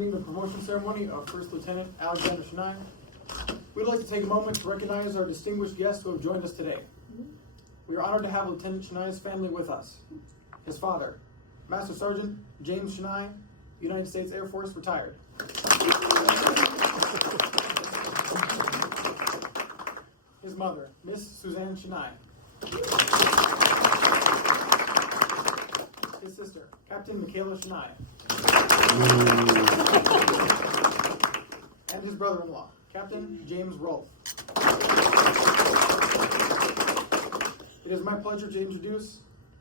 The promotion ceremony of First Lieutenant Alexander Shanai. We'd like to take a moment to recognize our distinguished guests who have joined us today. We are honored to have Lieutenant Shanai's family with us. His father, Master Sergeant James Shanai, United States Air Force, retired. His mother, Miss Suzanne Shanai. His sister, Captain Michaela Shanai. And his brother-in-law, Captain James Rolfe. It is my pleasure to introduce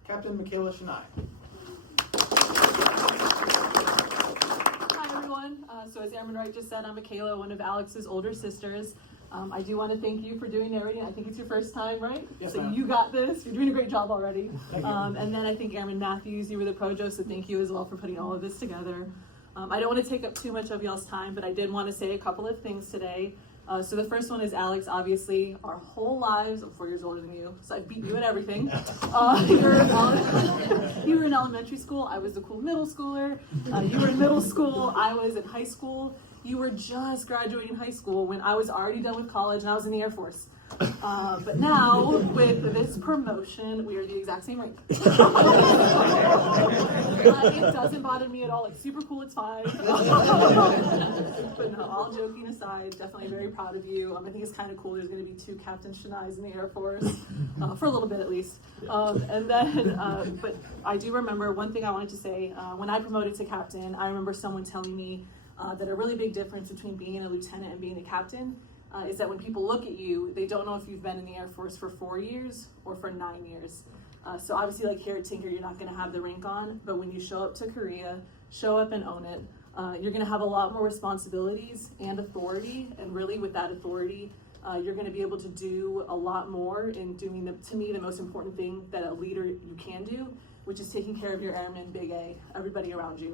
Captain Michaela Shanai. Hi everyone. So as Airman Wright just said, I'm Michaela, one of Alex's older sisters. I do want to thank you for doing narrating. I think it's your first time, right? Yes, so ma'am. You got this. You're doing a great job already. Thank you. And then I think Airman Matthews, you were the projo, so thank you as well for putting all of this together. I don't want to take up too much of y'all's time, but I did want to say a couple of things today. So the first one is Alex, obviously, our whole lives, I'm 4 years older than you, so I beat you at everything. You were in elementary school, I was the cool middle schooler. You were in middle school, I was in high school. You were just graduating high school when I was already done with college and I was in the Air Force. But now, with this promotion, we are the exact same rank. It doesn't bother me at all. It's super cool, it's fine. But no, all joking aside, definitely very proud of you. I think it's kind of cool. There's going to be 2 Captain Shanais in the Air Force, for a little bit at least. But I do remember one thing I wanted to say. When I promoted to captain, I remember someone telling me that a really big difference between being a lieutenant and being a captain is that when people look at you, they don't know if you've been in the Air Force for 4 years or for 9 years. So obviously, like here at Tinker, you're not going to have the rank on, but when you show up to Korea, show up and own it, you're going to have a lot more responsibilities and authority, and really with that authority, you're going to be able to do a lot more in doing, to me, the most important thing that a leader you can do, which is taking care of your airmen, Big A, everybody around you.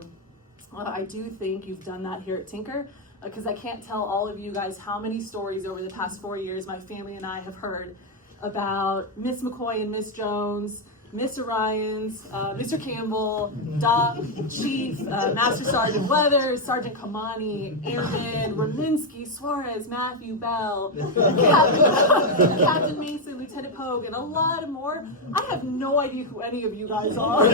I do think you've done that here at Tinker, because I can't tell all of you guys how many stories over the past 4 years my family and I have heard about Miss McCoy and Miss Jones, Miss Orions, Mr. Campbell, Doc, Chief, Master Sergeant Weathers, Sergeant Kamani, Airman, Raminsky, Suarez, Matthew Bell, Captain Mason, Lieutenant Pogue, and a lot more. I have no idea who any of you guys are.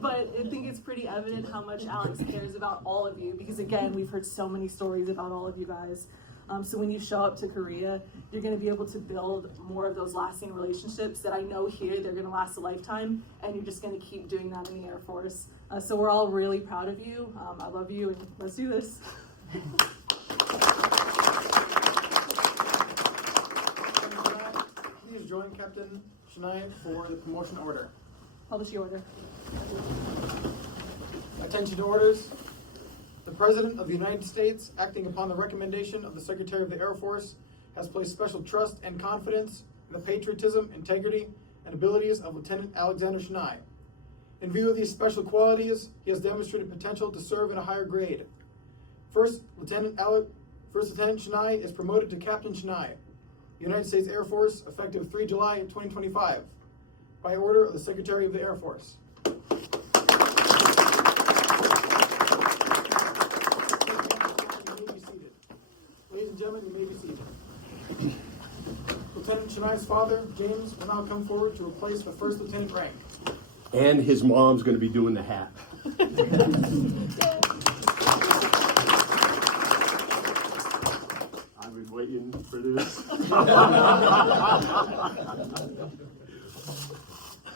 But I think it's pretty evident how much Alex cares about all of you, because again, we've heard so many stories about all of you guys. So when you show up to Korea, you're going to be able to build more of those lasting relationships that I know here they're going to last a lifetime, and you're just going to keep doing that in the Air Force. So we're all really proud of you. I love you, and let's do this. Please join Captain Shanai for the promotion order. Publish the order. Attention to orders. The President of the United States, acting upon the recommendation of the Secretary of the Air Force, has placed special trust and confidence in the patriotism, integrity, and abilities of Lieutenant Alexander Shanai. In view of these special qualities, he has demonstrated potential to serve in a higher grade. First Lieutenant Shanai is promoted to Captain Shanai, United States Air Force, effective 3 July 2025, by order of the Secretary of the Air Force. Ladies and gentlemen, you may be seated. Lieutenant Shanai's father, James, will now come forward to replace the first lieutenant rank. And his mom's going to be doing the hat. I've been waiting for this.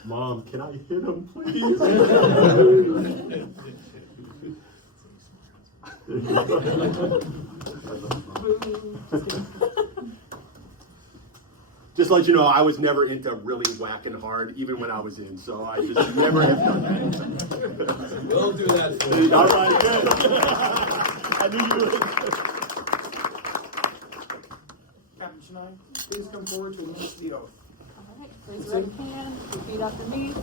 Mom, can I hit him, please? Just to let you know, I was never into really whacking hard, even when I was in, so I just never have done that. We'll do that for you. All right, good. I knew you would. Captain Shanai, please come forward to administer the oath. All right, raise your right hand, repeat after me.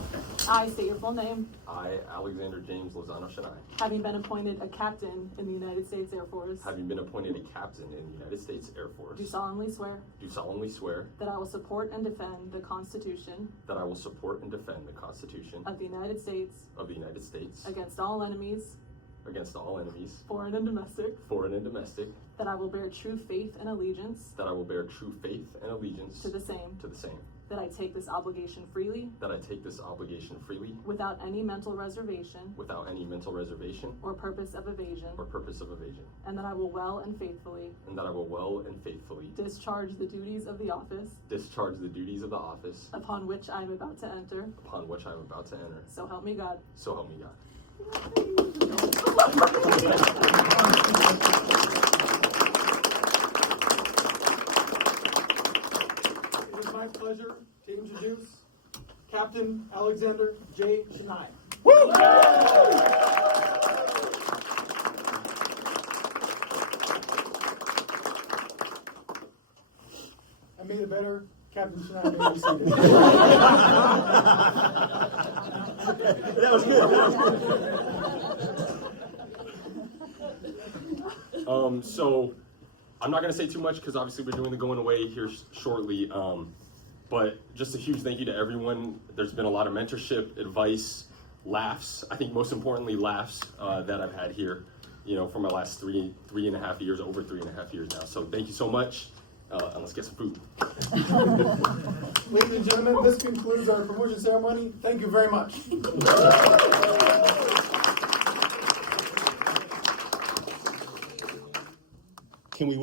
I state your full name. I, Alexander James Lozano Shanai, Having been appointed a captain in the United States Air Force, having been appointed a captain in the United States Air Force, do solemnly swear do solemnly swear that I will support and defend the Constitution that I will support and defend the Constitution of the United States of the United States against all enemies, against all enemies, foreign and domestic, foreign and domestic, that I will bear true faith and allegiance that I will bear true faith and allegiance to the same, that I take this obligation freely I take this obligation freely without any mental reservation without any mental reservation or purpose of evasion, or purpose of evasion, and that I will well and faithfully and that I will well and faithfully discharge the duties of the office discharge the duties of the office upon which I am about to enter. upon which I am about to enter. So help me God. So help me God. It is my pleasure to introduce Captain Alexander J. Shanai. I made it better. Captain Shanai may be seated. That was good. So I'm not going to say too much because obviously we're doing the going away here shortly. But just a huge thank you to everyone. There's been a lot of mentorship, advice, laughs. I think most importantly, laughs that I've had here, for my last three and a half years, over 3.5 years now. So thank you so much. And let's get some food. Ladies and gentlemen, this concludes our promotion ceremony. Thank you very much. Can we